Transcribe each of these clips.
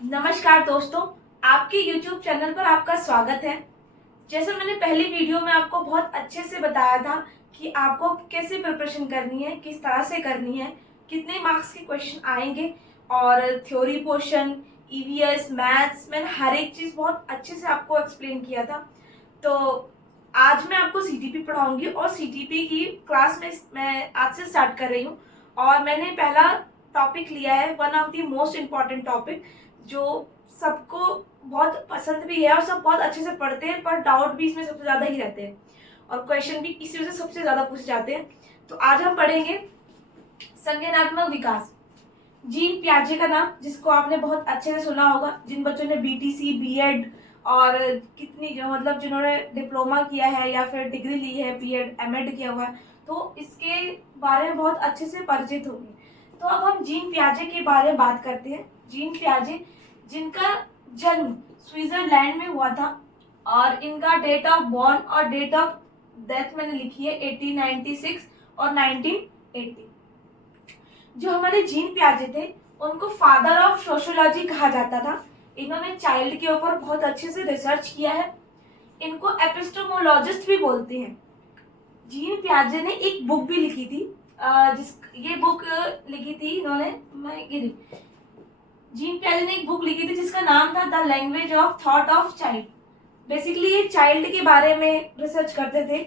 नमस्कार दोस्तों, आपके YouTube चैनल पर आपका स्वागत है। जैसे मैंने पहली वीडियो में आपको बहुत अच्छे से बताया था कि आपको कैसे प्रिपरेशन करनी है, किस तरह से करनी है, कितने मार्क्स के क्वेश्चन आएंगे और थ्योरी पोर्शन, ईवीएस, मैथ्स, मैंने हर एक चीज़ बहुत अच्छे से आपको एक्सप्लेन किया था। तो आज मैं आपको सीटीपी पढ़ाऊंगी और सीटीपी की क्लास में मैं आज से स्टार्ट कर रही हूँ। और मैंने पहला टॉपिक लिया है, one of the most important topic, जो सबको बहुत पसंद भी है और सब बहुत अच्छे से पढ़ते हैं, पर डाउट भी इसमें सबसे ज़्यादा ही रहते हैं और क्वेश्चन भी इसी वजह से सबसे ज़्यादा पूछे जाते हैं। तो आज हम पढ़ेंगे संज्ञानात्मक विकास। जीन पियाजे का नाम, जिसको आपने बहुत अच्छे से सुना होगा, जिन बच्चों ने बीटीसी, बीएड और कितनी मतलब जिन्होंने डिप्लोमा किया है या फिर डिग्री ली है, बीएड, एमएड किया हुआ है, तो इसके बारे में बहुत अच्छे से परिचित होंगे। तो अब हम जीन पियाजे के बारे में बात करते हैं। जीन पियाजे, जिनका जन्म स्विट्जरलैंड में हुआ था और इनका डेट ऑफ बॉर्न और डेट ऑफ डेथ मैंने लिखी है 1896 और 1980। जो हमारे जीन पियाजे थे उनको फादर ऑफ सोशियोलॉजी कहा जाता था। इन्होंने चाइल्ड के ऊपर बहुत अच्छे से रिसर्च किया है। इनको एपिस्टेमोलॉजिस्ट भी बोलते हैं। जीन पियाजे ने एक बुक भी लिखी थी, ये बुक लिखी थी इन्होंने, जीन पियाजे ने एक बुक लिखी थी जिसका नाम था the language of thought of child. Basically ये चाइल्ड के बारे में रिसर्च करते थे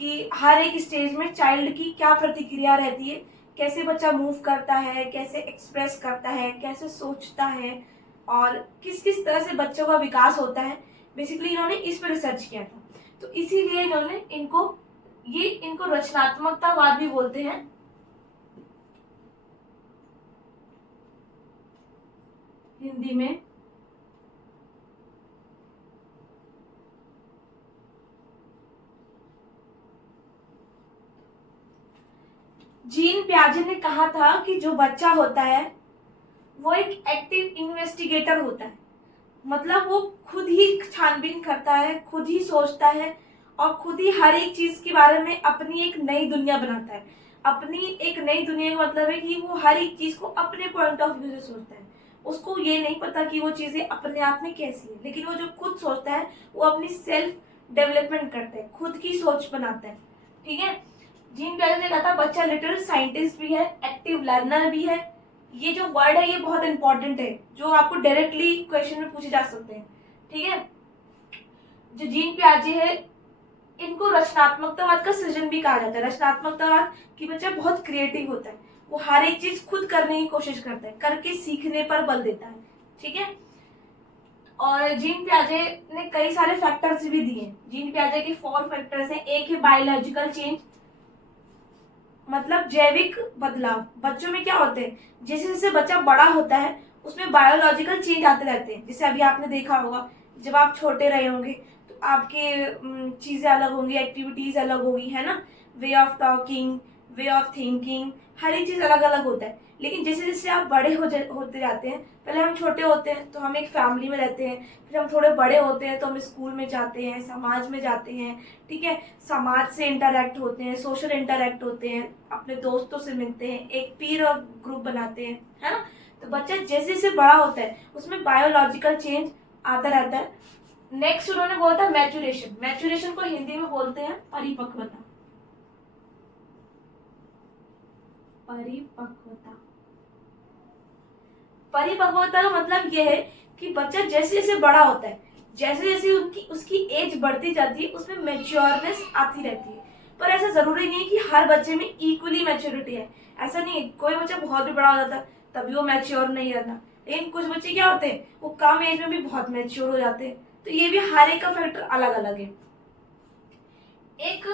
कि हर एक स्टेज में चाइल्ड की क्या प्रतिक्रिया रहती है, कैसे बच्चा मूव करता है, कैसे एक्सप्रेस करता है, कैसे सोचता है और किस किस तरह से बच्चों का विकास होता है। बेसिकली इन्होंने इस पर रिसर्च किया था, तो इसीलिए इन्होंने इनको रचनात्मकतावाद भी बोलते हैं। हिंदी में जीन पियाजे ने कहा था कि जो बच्चा होता है वो एक एक्टिव इन्वेस्टिगेटर होता है। मतलब वो खुद ही छानबीन करता है, खुद ही सोचता है और खुद ही हर एक चीज के बारे में अपनी एक नई दुनिया बनाता है। अपनी एक नई दुनिया का मतलब है कि वो हर एक चीज को अपने पॉइंट ऑफ व्यू से सोचता है। उसको ये नहीं पता कि वो चीजें अपने आप में कैसी है, लेकिन वो जो खुद सोचता है वो अपनी सेल्फ डेवलपमेंट करता है, खुद की सोच बनाता है। ठीक है। जीन पियाजे ने कहा था बच्चा लिटिल साइंटिस्ट भी है, एक्टिव लर्नर भी है। ये जो वर्ड है ये बहुत इंपॉर्टेंट है, जो आपको डायरेक्टली क्वेश्चन में पूछे जा सकते हैं। ठीक है। जो जीन पियाजे है इनको रचनात्मकतावाद का सृजन भी कहा जाता है। रचनात्मकतावाद कि बच्चा बहुत क्रिएटिव होता है, वो हर एक चीज खुद करने की कोशिश करता है, करके सीखने पर बल देता है। ठीक है। और जीन पियाजे ने कई सारे फैक्टर्स भी दिए। जीन पियाजे के 4 फैक्टर्स हैं। एक है बायोलॉजिकल चेंज, मतलब जैविक बदलाव। बच्चों में क्या होते हैं, जैसे जैसे बच्चा बड़ा होता है उसमें बायोलॉजिकल चेंज आते रहते हैं। जैसे अभी आपने देखा होगा, जब आप छोटे रहे होंगे तो आपके चीजें अलग होंगी, एक्टिविटीज अलग होगी, है ना। Way of talking, way of thinking, हर एक चीज अलग अलग होता है। लेकिन जैसे जैसे आप बड़े होते जाते हैं, पहले हम छोटे होते हैं तो हम एक फैमिली में रहते हैं, फिर हम थोड़े बड़े होते हैं तो हम स्कूल में जाते हैं, समाज में जाते हैं। ठीक है। समाज से इंटरेक्ट होते हैं, सोशल इंटरेक्ट होते हैं, अपने दोस्तों से मिलते हैं, एक पीर और ग्रुप बनाते हैं, है ना। तो बच्चा जैसे जैसे बड़ा होता है उसमें बायोलॉजिकल चेंज आता रहता है। नेक्स्ट उन्होंने बोला था मैचुरेशन। मैचुरेशन को हिंदी में बोलते हैं परिपक्वता। परिपक्वता परिपक्वता का मतलब यह है कि बच्चा जैसे जैसे बड़ा होता है, जैसे जैसे उसकी एज बढ़ती जाती है, उसमें मेच्योरनेस आती रहती है। पर ऐसा जरूरी नहीं है कि हर बच्चे में इक्वली मैच्योरिटी है। ऐसा नहीं है, कोई बच्चा बहुत भी बड़ा हो जाता है तभी वो मैच्योर नहीं रहता, लेकिन कुछ बच्चे क्या होते हैं वो कम एज में भी बहुत मैच्योर हो जाते हैं। तो ये भी हर एक का फैक्टर अलग अलग है। एक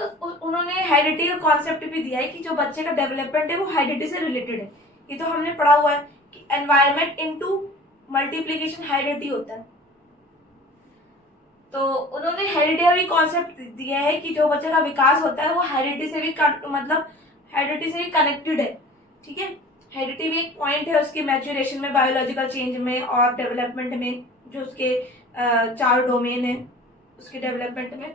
उन्होंने हेरिडिटी का कॉन्सेप्ट भी दिया है कि जो बच्चे का डेवलपमेंट है वो हेरिडिटी से रिलेटेड है। ये तो हमने पढ़ा हुआ है कि एनवायरमेंट इनटू मल्टीप्लिकेशन हेरिडिटी होता है। तो उन्होंने हेरिडिटी का भी कॉन्सेप्ट दिया है कि जो बच्चे का विकास होता है वो हेरिडिटी से भी मतलब हेरिडिटी से भी कनेक्टेड है। ठीक है। हेरिडिटी भी एक पॉइंट है उसके मैच्योरेशन में, बायोलॉजिकल चेंज में और डेवलपमेंट में, जो उसके 4 डोमेन है उसके डेवलपमेंट में।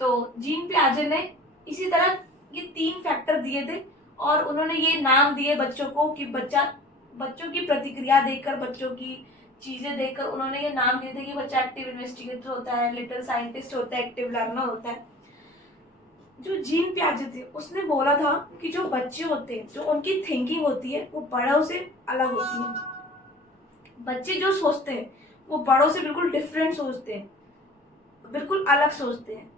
तो जीन पियाजे ने इसी तरह ये 3 फैक्टर दिए थे और उन्होंने ये नाम दिए बच्चों को कि बच्चों की प्रतिक्रिया देखकर, बच्चों की चीजें देखकर उन्होंने ये नाम दिए थे कि बच्चा एक्टिव इन्वेस्टिगेटर होता है, लिटिल साइंटिस्ट होता है, एक्टिव लर्नर होता है। जो जीन पियाजे थे उसने बोला था कि जो बच्चे होते हैं, जो उनकी थिंकिंग होती है वो बड़ों से अलग होती है। बच्चे जो सोचते हैं वो बड़ों से बिल्कुल डिफरेंट सोचते हैं, बिल्कुल अलग सोचते हैं।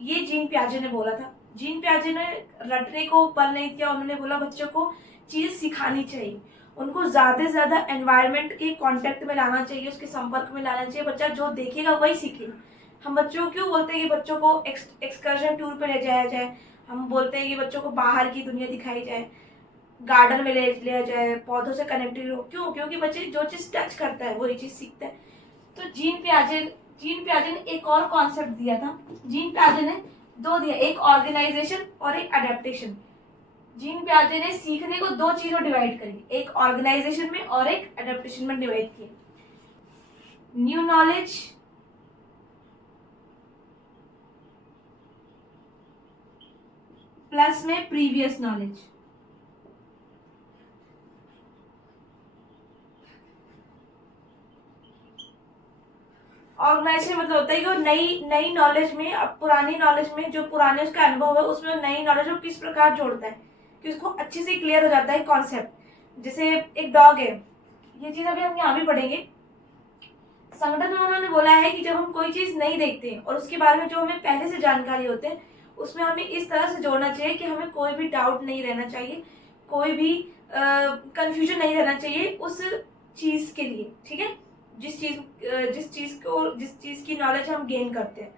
ये जीन पियाजे ने बोला था। जीन पियाजे ने रटने को बल नहीं किया, उन्होंने बोला बच्चों को चीज सिखानी चाहिए, उनको ज्यादा से ज्यादा एनवायरनमेंट के कांटेक्ट में लाना चाहिए, उसके संपर्क में लाना चाहिए। बच्चा जो देखेगा वही सीखेगा। हम बच्चों को क्यों बोलते हैं कि बच्चों को एक्सकर्शन टूर पे ले जाया जाए, हम बोलते हैं कि बच्चों को बाहर की दुनिया दिखाई जाए, गार्डन में ले लिया जाए, पौधों से कनेक्टेड हो। क्यों? क्योंकि बच्चे जो चीज टच करता है वही चीज सीखता है। तो जीन पियाजे ने एक और कॉन्सेप्ट दिया था। जीन पियाजे ने दो दिया, एक ऑर्गेनाइजेशन और एक अडेप्टेशन। जीन पियाजे ने सीखने को दो चीजों डिवाइड करी, एक ऑर्गेनाइजेशन में और एक अडेप्टेशन में डिवाइड किया। न्यू नॉलेज प्लस में प्रीवियस नॉलेज। ऑर्गेनाइजेशन मतलब होता है कि वो नई नॉलेज में, अब पुरानी नॉलेज में जो पुराने उसका अनुभव है उसमें नई नॉलेज को किस प्रकार जोड़ता है कि उसको अच्छे से क्लियर हो जाता है कॉन्सेप्ट। जैसे एक डॉग है, ये चीज अभी हम यहाँ भी पढ़ेंगे। संगठन में उन्होंने बोला है कि जब हम कोई चीज नहीं देखते हैं और उसके बारे में जो हमें पहले से जानकारी होते हैं, उसमें हमें इस तरह से जोड़ना चाहिए कि हमें कोई भी डाउट नहीं रहना चाहिए, कोई भी कंफ्यूजन नहीं रहना चाहिए उस चीज के लिए। ठीक है, जिस चीज की नॉलेज हम गेन करते हैं।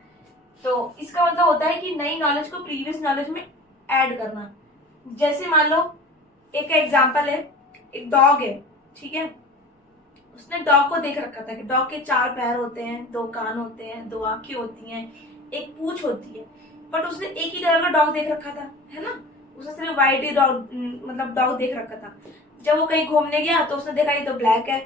तो इसका मतलब होता है कि नई नॉलेज को प्रीवियस नॉलेज में ऐड करना। जैसे मान लो एक एग्जांपल है, एक डॉग है, ठीक है, उसने डॉग को देख रखा था कि डॉग के 4 पैर होते हैं, 2 कान होते हैं, 2 आंखें होती हैं, एक पूंछ होती है। बट उसने एक ही कलर का डॉग देख रखा था, है ना, उसने सिर्फ व्हाइट ही डॉग मतलब डॉग देख रखा था। जब वो कहीं घूमने गया तो उसने देखा ये तो ब्लैक है।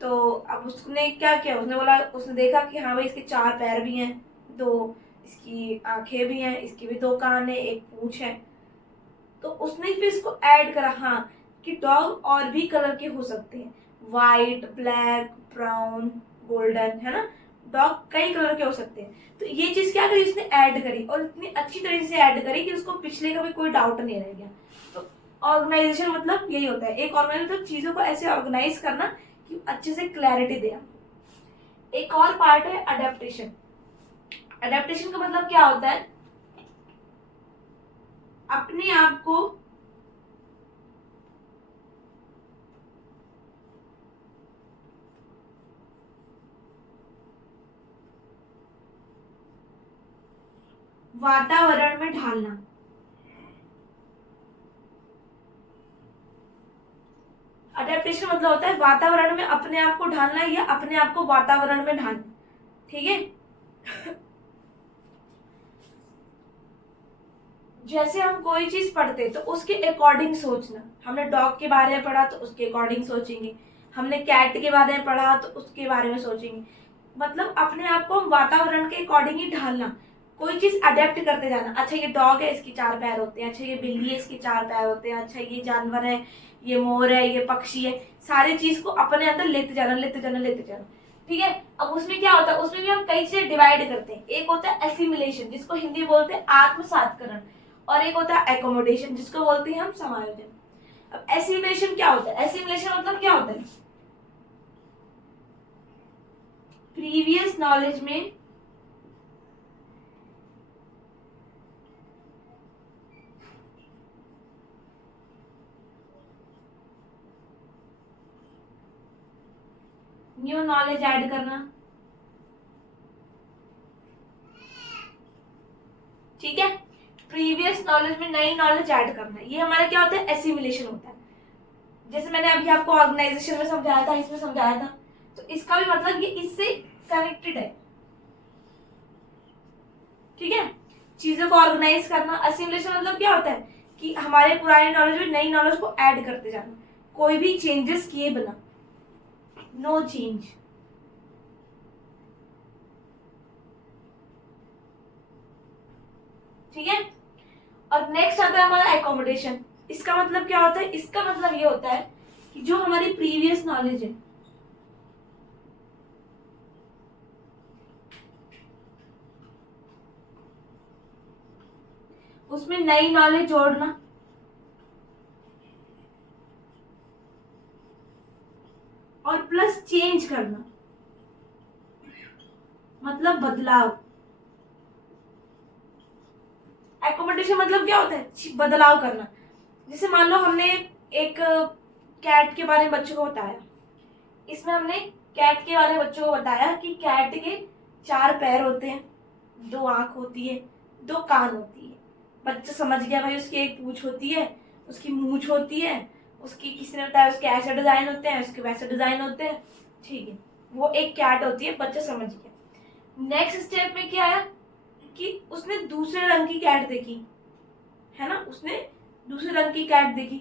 तो अब उसने क्या किया, उसने बोला, उसने देखा कि हाँ भाई इसके 4 पैर भी हैं, 2 इसकी आंखें भी हैं, इसकी भी 2 कान है, एक पूंछ है। तो उसने फिर इसको ऐड करा, हाँ, कि डॉग और भी कलर के हो सकते हैं, व्हाइट, ब्लैक, ब्राउन, गोल्डन, है ना, डॉग कई कलर के हो सकते हैं। तो ये चीज क्या करी, उसने ऐड करी और इतनी अच्छी तरीके से ऐड करी कि उसको पिछले का भी कोई डाउट नहीं रह गया। तो ऑर्गेनाइजेशन मतलब यही होता है, एक ऑर्गेनाइजेशन मतलब चीजों को ऐसे ऑर्गेनाइज करना कि अच्छे से क्लैरिटी दे आपको। एक और पार्ट है अडेप्टेशन। अडेप्टेशन का मतलब क्या होता है, अपने आप को वातावरण में ढालना। अडेप्टेशन मतलब होता है वातावरण में अपने आप को ढालना या अपने आप को वातावरण में ढालना। ठीक है जैसे हम कोई चीज पढ़ते तो उसके अकॉर्डिंग सोचना। हमने डॉग के बारे में पढ़ा तो उसके अकॉर्डिंग सोचेंगे, हमने कैट के बारे में पढ़ा तो उसके बारे में सोचेंगे। मतलब अपने आप को वातावरण के अकॉर्डिंग ही ढालना, कोई चीज अडेप्ट करते जाना। अच्छा ये डॉग है, इसके 4 पैर होते हैं, अच्छा ये बिल्ली है, इसके 4 पैर होते हैं, अच्छा ये जानवर है, ये मोर है, ये पक्षी है, सारी चीज को अपने अंदर लेते जाना, लेते जाना, लेते जाना। ठीक है, अब उसमें क्या होता है, उसमें भी हम कई चीजें डिवाइड करते हैं। एक होता है एसिमिलेशन, जिसको हिंदी बोलते हैं आत्मसातकरण, और एक होता है एकोमोडेशन, जिसको बोलते हैं हम समायोजन। अब एसिमिलेशन क्या होता है, एसिमिलेशन मतलब क्या होता है, प्रीवियस नॉलेज में न्यू नॉलेज ऐड करना। ठीक है, प्रीवियस नॉलेज में नई नॉलेज ऐड करना, ये हमारा क्या होता है, एसिमिलेशन होता है। जैसे मैंने अभी आपको ऑर्गेनाइजेशन में समझाया था, इसमें समझाया था, तो इसका भी मतलब ये इससे कनेक्टेड है। ठीक है, चीजों को ऑर्गेनाइज करना। असिमिलेशन मतलब क्या होता है कि हमारे पुराने नॉलेज में नई नॉलेज को ऐड करते जाना, कोई भी चेंजेस किए बिना, नो चेंज। ठीक है, और नेक्स्ट आता है हमारा एकोमोडेशन। इसका मतलब क्या होता है, इसका मतलब ये होता है कि जो हमारी प्रीवियस नॉलेज है उसमें नई नॉलेज जोड़ना, और प्लस चेंज करना, मतलब बदलाव। एकोमोडेशन मतलब क्या होता है? बदलाव करना। जैसे मान लो हमने एक कैट के बारे में बच्चों को बताया, इसमें हमने कैट के बारे में बच्चों को बताया कि कैट के 4 पैर होते हैं, 2 आंख होती है, 2 कान होती है। बच्चा समझ गया भाई, उसकी एक पूंछ होती है, उसकी मूंछ होती है, उसकी किसी ने बताया उसके ऐसे डिजाइन होते हैं, उसके वैसे डिजाइन होते हैं। ठीक है, वो एक कैट होती है, बच्चा समझ गया। नेक्स्ट स्टेप में क्या आया कि उसने दूसरे रंग की कैट देखी, है ना, उसने दूसरे रंग की कैट देखी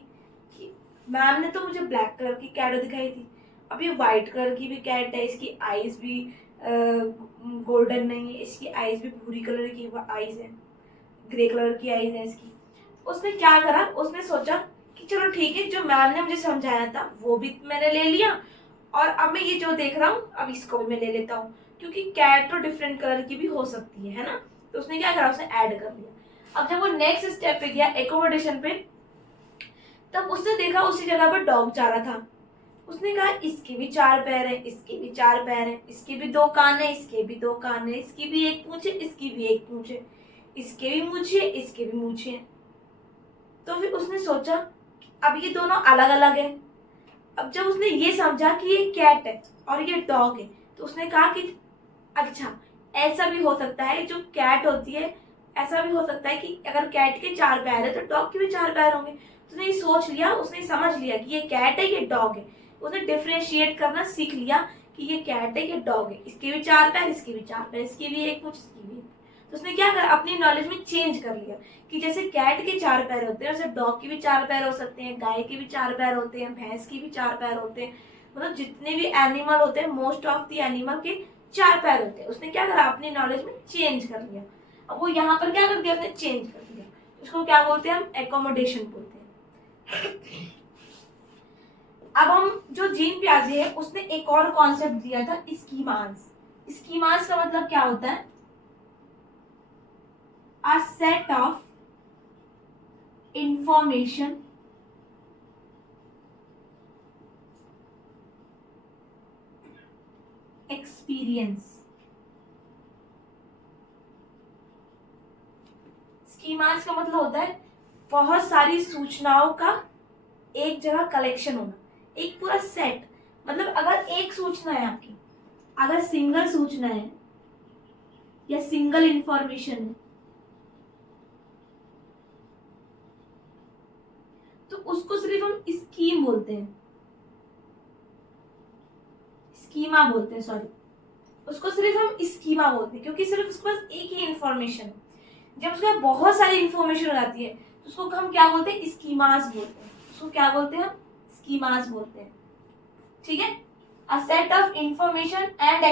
कि मैम ने तो मुझे ब्लैक कलर की कैट दिखाई थी, अब ये व्हाइट कलर की भी कैट है, इसकी आईज भी गोल्डन नहीं है, इसकी आईज भी भूरी कलर की आईज है, ग्रे कलर की आईज है इसकी। उसने क्या करा, उसने सोचा कि चलो ठीक है, जो मैम ने मुझे समझाया था वो भी मैंने ले लिया, और अब मैं ये जो देख रहा हूँ अब इसको भी मैं ले लेता हूँ, क्योंकि कैट तो डिफरेंट कलर की भी हो सकती है ना। तो उसने क्या करा, उसने ऐड कर दिया। अब जब वो नेक्स्ट स्टेप पे गया एकोमोडेशन पे, तब उसने देखा उसी जगह पर डॉग जा रहा था। उसने कहा इसके भी 4 पैर है, इसके भी 4 पैर है, इसके भी 2 कान है, इसके भी 2 कान है, इसकी भी एक पूंछ है, इसकी भी एक पूंछ है, इसके भी मूछे है, इसके भी मूछे है। तो फिर उसने सोचा अब ये दोनों अलग अलग है। अब जब उसने ये समझा कि ये कैट है और ये डॉग है, तो उसने कहा कि अच्छा ऐसा भी हो सकता है, जो कैट होती है ऐसा भी हो सकता है कि अगर कैट के 4 पैर है तो डॉग के भी 4 पैर होंगे। तो उसने ये सोच लिया, उसने समझ लिया कि ये कैट है, ये डॉग है। उसने डिफ्रेंशिएट करना सीख लिया कि ये कैट है, ये डॉग है, इसके भी 4 पैर, इसके भी 4 पैर, इसकी भी एक पूंछ, इसकी भी एक। तो उसने क्या करा, अपनी नॉलेज में चेंज कर लिया कि जैसे कैट के 4 पैर होते हैं, वैसे डॉग के भी 4 पैर हो सकते हैं, गाय के भी 4 पैर होते हैं, भैंस के भी 4 पैर होते हैं। मतलब जितने भी एनिमल होते हैं, मोस्ट ऑफ द एनिमल के 4 पैर होते हैं। उसने क्या करा, अपनी नॉलेज में चेंज कर लिया। अब वो यहाँ पर क्या कर दिया, उसने चेंज कर दिया। इसको क्या बोलते हैं, हम एकोमोडेशन बोलते हैं। अब हम जो जीन पियाजे है उसने एक और कॉन्सेप्ट दिया था, स्कीमास। स्कीमास का मतलब क्या होता है, a set of information experience। Schemas का मतलब होता है बहुत सारी सूचनाओं का एक जगह कलेक्शन होना, एक पूरा सेट। मतलब अगर एक सूचना है आपकी, अगर सिंगल सूचना है या सिंगल इंफॉर्मेशन है, तो उसको सिर्फ हम स्कीम बोलते हैं, स्कीमा बोलते हैं, सॉरी, उसको सिर्फ हम स्कीमा बोलते हैं, क्योंकि सिर्फ उसके पास एक ही इंफॉर्मेशन है। जब उसके पास बहुत सारी इंफॉर्मेशन हो जाती है तो उसको हम क्या बोलते हैं, स्कीमास बोलते हैं। उसको क्या बोलते हैं, हम स्कीमास बोलते हैं। ठीक है, a set of information and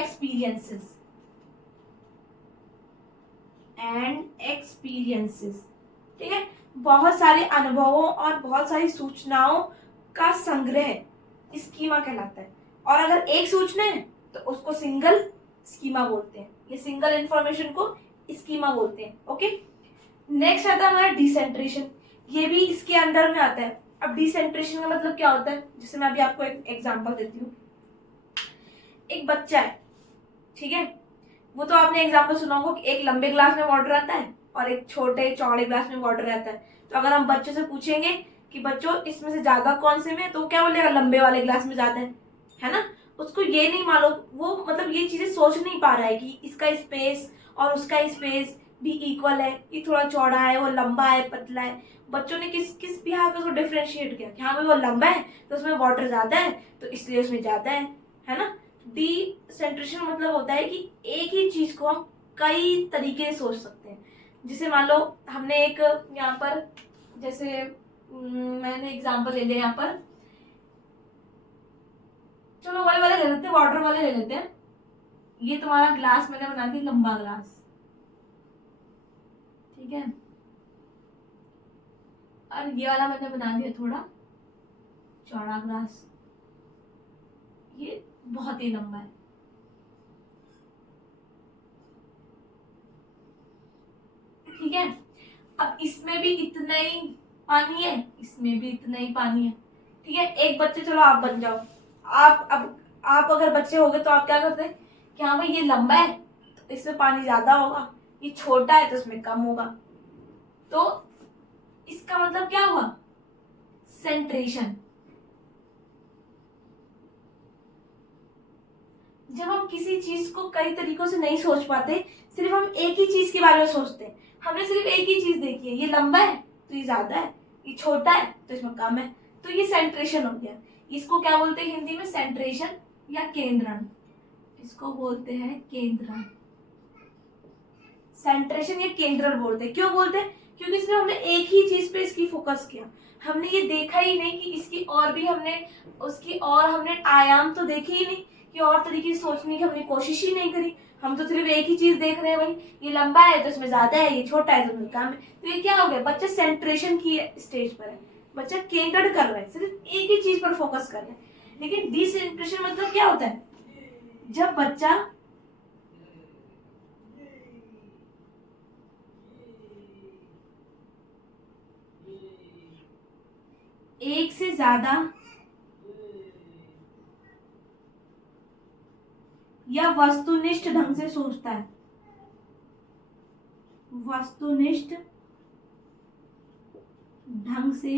experiences, ठीक है, बहुत सारे अनुभवों और बहुत सारी सूचनाओं का संग्रह स्कीमा कहलाता है। और अगर एक सूचना है तो उसको सिंगल स्कीमा बोलते हैं, ये सिंगल इंफॉर्मेशन को स्कीमा बोलते हैं। ओके, नेक्स्ट आता है हमारा डिसेंट्रेशन। ये भी इसके अंडर में आता है। अब डिसेंट्रेशन का मतलब क्या होता है, जैसे मैं अभी आपको एक एग्जांपल देती हूँ। एक बच्चा है, ठीक है, वो तो आपने एग्जांपल सुना होगा कि एक लंबे ग्लास में वाटर रहता है और एक छोटे चौड़े ग्लास में वाटर रहता है। तो अगर हम बच्चों से पूछेंगे कि बच्चों इसमें से ज्यादा कौन से में, तो क्या बोलेगा, लंबे वाले ग्लास में ज्यादा है ना। उसको ये नहीं मालूम, वो मतलब ये चीजें सोच नहीं पा रहा है कि इसका स्पेस और उसका स्पेस भी इक्वल है, ये थोड़ा चौड़ा है, वो लंबा है, पतला है। बच्चों ने किस किस बिहाफ पे उसको डिफरेंशिएट किया कि हाँ भाई वो लंबा है तो उसमें वाटर ज्यादा है, तो इसलिए उसमें ज्यादा है ना। डिसेंट्रेशन मतलब होता है कि एक ही चीज को हम कई तरीके से सोच सकते हैं। जैसे मान लो हमने एक यहाँ पर, जैसे मैंने एग्जांपल ले लिया यहाँ पर, चलो वही वाले ले लेते हैं, वाटर वाले ले लेते हैं। ये तुम्हारा ग्लास मैंने बना दी लंबा ग्लास, ठीक है, और ये वाला मैंने बना दिया थोड़ा चौड़ा ग्लास, ये बहुत ही लंबा है। ठीक है, अब इसमें भी इतना ही पानी है, इसमें भी इतना ही पानी है, ठीक है। एक बच्चे, चलो आप बन जाओ, आप अगर बच्चे हो गए तो आप क्या करते हैं कि हाँ भाई ये लंबा है तो इसमें पानी ज्यादा होगा, ये छोटा है तो इसमें कम होगा। तो इसका मतलब क्या हुआ, सेंट्रेशन। जब हम किसी चीज को कई तरीकों से नहीं सोच पाते, सिर्फ हम एक ही चीज के बारे में सोचते हैं, हमने सिर्फ एक ही चीज देखी है, ये लंबा है तो ये ज्यादा है, ये छोटा है तो इसमें कम है, तो ये सेंट्रेशन हो गया। इसको क्या बोलते हैं हिंदी में, सेंट्रेशन या केंद्रण, इसको बोलते हैं केंद्रण। सेंट्रेशन या केंद्रण बोलते हैं, क्यों बोलते हैं, क्योंकि इसमें हमने एक ही चीज पे इसकी फोकस किया, हमने ये देखा ही नहीं कि इसकी और भी हमने आयाम तो देखे ही नहीं, कि और तरीके से सोचने की हमने कोशिश ही नहीं करी। हम तो सिर्फ एक ही चीज देख रहे हैं, भाई ये लंबा है तो इसमें ज्यादा है, ये छोटा है तो इसमें कम है। तो ये क्या हो गया, बच्चा सेंट्रेशन की स्टेज पर है, बच्चा केंद्रण कर रहा है, सिर्फ एक ही चीज पर फोकस कर रहा है। लेकिन डिसेंट्रेशन मतलब क्या होता है, जब बच्चा एक से ज्यादा या वस्तुनिष्ठ ढंग से सोचता है, वस्तुनिष्ठ ढंग से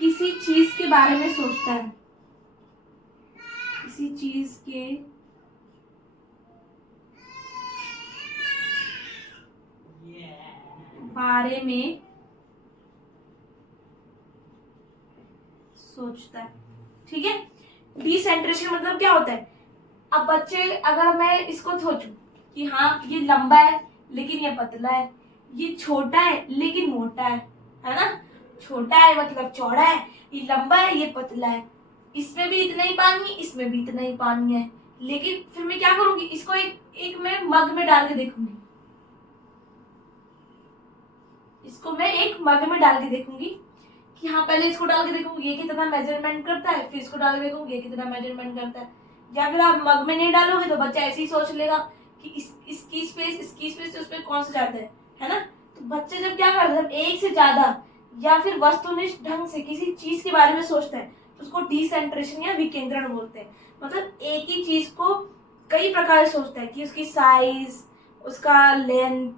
किसी चीज के बारे में सोचता है, किसी चीज के बारे में सोचता है, ठीक है। डिसेंट्रेशन मतलब क्या होता है, अब बच्चे, अगर मैं इसको सोचूं कि हाँ ये लंबा है लेकिन ये पतला है, ये छोटा है लेकिन मोटा है ना, छोटा है मतलब चौड़ा है, ये लंबा है ये पतला है, इसमें भी इतना ही पानी है, इसमें भी इतना ही पानी है, लेकिन फिर मैं क्या करूंगी, इसको एक मैं मग में डाल के देखूंगी, इसको मैं एक मग में डाल के देखूंगी कि हाँ, पहले इसको डाल के देखूंगी ये कितना मेजरमेंट करता है, फिर इसको डाल के देखूंगी ये कितना मेजरमेंट करता है। या फिर आप मग में नहीं डालोगे तो बच्चा ऐसे ही सोच लेगा कि इसकी स्पेस से उसमें कौन सा ज्यादा है ना। तो बच्चे जब क्या करते हैं, एक से ज्यादा या फिर वस्तुनिष्ठ ढंग से किसी चीज के बारे में सोचता है तो उसको डिसेंट्रेशन या विकेंद्रण बोलते हैं। मतलब एक ही चीज को कई प्रकार से सोचता है कि उसकी साइज, उसका लेंथ,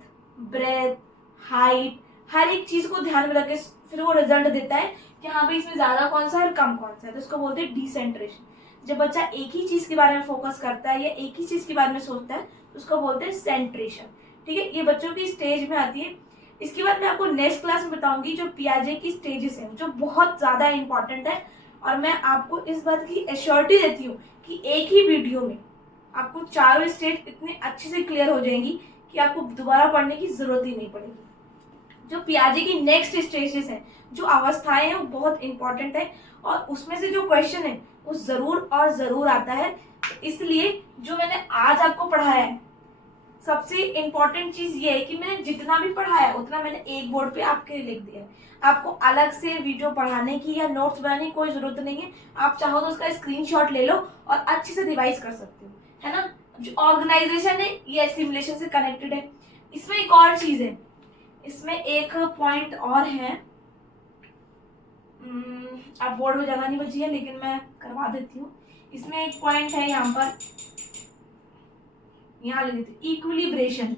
ब्रेथ, हाइट, हर एक चीज को ध्यान में रख के फिर वो रिजल्ट देता है कि हाँ भाई इसमें ज्यादा कौन सा है और कम कौन सा है, तो उसको बोलते हैं डिसेंट्रेशन। जब बच्चा एक ही चीज के बारे में फोकस करता है या एक ही चीज के बारे में सोचता है तो उसको बोलते हैं सेंट्रेशन, ठीक है। ये बच्चों की स्टेज में आती है। इसके बाद मैं आपको नेक्स्ट क्लास में बताऊंगी जो पियाजे की स्टेजेस हैं, जो बहुत ज्यादा इंपॉर्टेंट है, और मैं आपको इस बात की एश्योरिटी देती हूँ कि एक ही वीडियो में आपको चारों स्टेज इतने अच्छे से क्लियर हो जाएंगी कि आपको दोबारा पढ़ने की जरूरत ही नहीं पड़ेगी। जो पियाजे की नेक्स्ट स्टेजेस हैं, जो अवस्थाएं हैं, वो बहुत इंपॉर्टेंट है और उसमें से जो क्वेश्चन है वो जरूर और जरूर आता है। इसलिए जो मैंने आज आपको पढ़ाया है, सबसे इंपॉर्टेंट चीज ये है कि मैंने जितना भी पढ़ाया उतना मैंने एक बोर्ड पे आपके लिए लिख दिया है। आपको अलग से वीडियो पढ़ाने की या नोट्स बनाने की कोई जरूरत नहीं है। आप चाहो तो उसका स्क्रीनशॉट ले लो और अच्छे से रिवाइज कर सकते हो, है ना। जो ऑर्गेनाइजेशन है ये एसिमुलेशन से कनेक्टेड है। इसमें एक और चीज है, इसमें एक पॉइंट और है, अब बोर्ड में जगह नहीं बची है लेकिन मैं करवा देती हूँ। इसमें एक पॉइंट है यहाँ पर, यहाँ लिख देती हूँ, इक्विलिब्रेशन,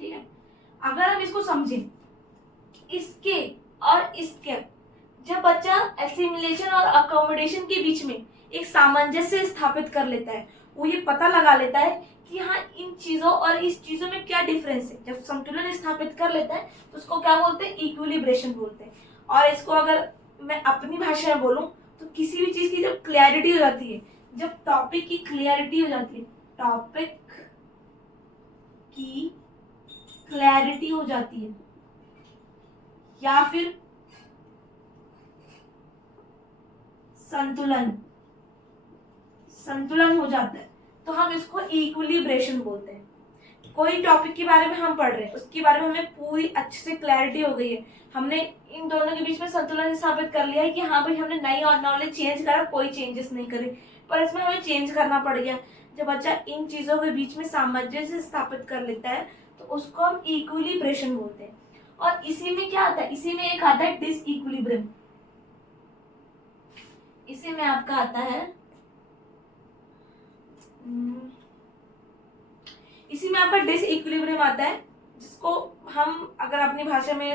ठीक है। अगर हम इसको समझें, इसके और इसके, जब बच्चा एसिमिलेशन और अकोमोडेशन के बीच में एक सामंजस्य स्थापित कर लेता है, वो ये पता लगा लेता है कि हाँ इन चीजों और इस चीजों में क्या डिफरेंस है, जब संतुलन स्थापित कर लेता है तो उसको क्या बोलते हैं, इक्विलिब्रेशन बोलते हैं। और इसको अगर मैं अपनी भाषा में बोलूं तो किसी भी चीज की जब क्लैरिटी हो जाती है, जब टॉपिक की क्लैरिटी हो जाती है, टॉपिक की क्लैरिटी हो जाती है या फिर संतुलन हो जाता है, तो हम इसको इक्विलिब्रेशन बोलते हैं। कोई टॉपिक के बारे में हम पढ़ रहे हैं, उसके बारे में हमें पूरी अच्छे से क्लैरिटी हो गई है, हमने इन दोनों के बीच में संतुलन स्थापित कर लिया है कि हाँ भाई हमने नई और नॉलेज चेंज करा, कोई चेंजेस नहीं करे, पर इसमें हमें चेंज करना पड़ गया। जब बच्चा इन चीजों के बीच में सामंजस्य स्थापित कर लेता है तो उसको हम इक्विलिब्रेशन बोलते हैं। और इसी में क्या आता है, इसी में एक आता है डिसइक्विलिब्रियम। इसी में आपका आता है, इसी में आपका डिसइक्विलिब्रियम आता है, जिसको हम अगर अपनी भाषा में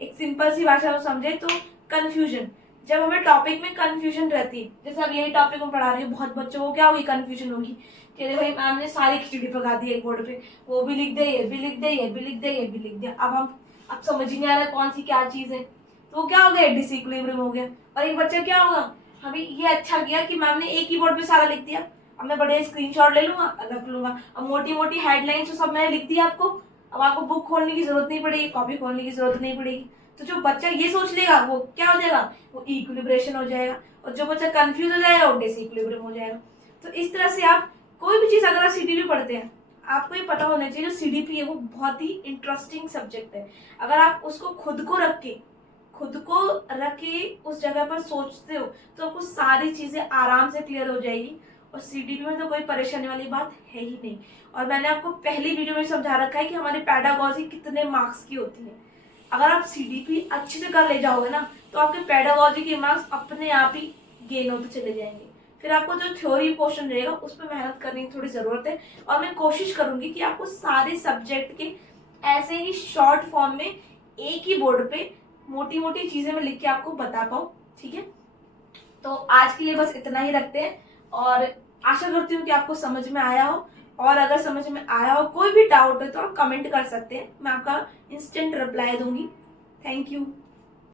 एक सिंपल सी भाषा में समझे तो कंफ्यूजन। जब हमें टॉपिक में कंफ्यूजन रहती है, जैसे अब यही टॉपिक में पढ़ा रही हूँ, बहुत बच्चों को क्या होगी, कंफ्यूजन होगी कि अरे भाई मैम ने सारी खिचड़ी पका दी एक बोर्ड पे, वो भी लिख दे, ये भी लिख दे, ये भी लिख दे, ये भी लिख दिया, अब समझ ही नहीं आ रहा कौन सी क्या चीज है, तो वो क्या हो गया, डिसइक्विलिब्रियम हो गया। और एक बच्चा क्या होगा, अभी ये अच्छा किया कि मैम ने एक ही बोर्ड पे सारा लिख दिया, अब मैं बड़े स्क्रीनशॉट ले लूंगा, रख लूंगा, अब मोटी मोटी हेडलाइंस तो सब मैंने लिख दिया आपको, अब आपको बुक खोलने की जरूरत नहीं पड़ेगी, कॉपी खोलने की जरूरत नहीं पड़ेगी। तो जो बच्चा ये सोच लेगा वो क्या हो जाएगा, वो इक्विलिब्रेशन हो जाएगा, और जो बच्चा कंफ्यूज हो जाएगा वो डिसइक्विलिब्रियम हो जाएगा। तो इस तरह से आप कोई भी चीज, अगर आप सीडीपी पढ़ते हैं, आपको ये पता होना चाहिए जो सीडीपी है वो बहुत ही इंटरेस्टिंग सब्जेक्ट है। अगर आप उसको खुद को रख के उस जगह पर सोचते हो तो आपको सारी चीजें आराम से क्लियर हो जाएगी, और सीडीपी में तो कोई परेशानी वाली बात है ही नहीं। और मैंने आपको पहली वीडियो में समझा रखा है कि हमारी पेडागॉजी कितने मार्क्स की होती है। अगर आप सीडीपी अच्छे से कर ले जाओगे ना तो आपके पेडागॉजी के मार्क्स अपने आप ही गेन होते चले जाएंगे। फिर आपको जो थ्योरी पोर्शन रहेगा उस पर मेहनत करने की थोड़ी जरूरत है, और मैं कोशिश करूंगी कि आपको सारे सब्जेक्ट के ऐसे ही शॉर्ट फॉर्म में एक ही बोर्ड पे मोटी मोटी चीजें मैं लिख के आपको बता पाऊँ। ठीक है, तो आज के लिए बस इतना ही रखते हैं, और आशा करती हूँ कि आपको समझ में आया हो, और अगर समझ में आया हो, कोई भी डाउट है तो आप कमेंट कर सकते हैं, मैं आपका इंस्टेंट रिप्लाई दूंगी। Thank you.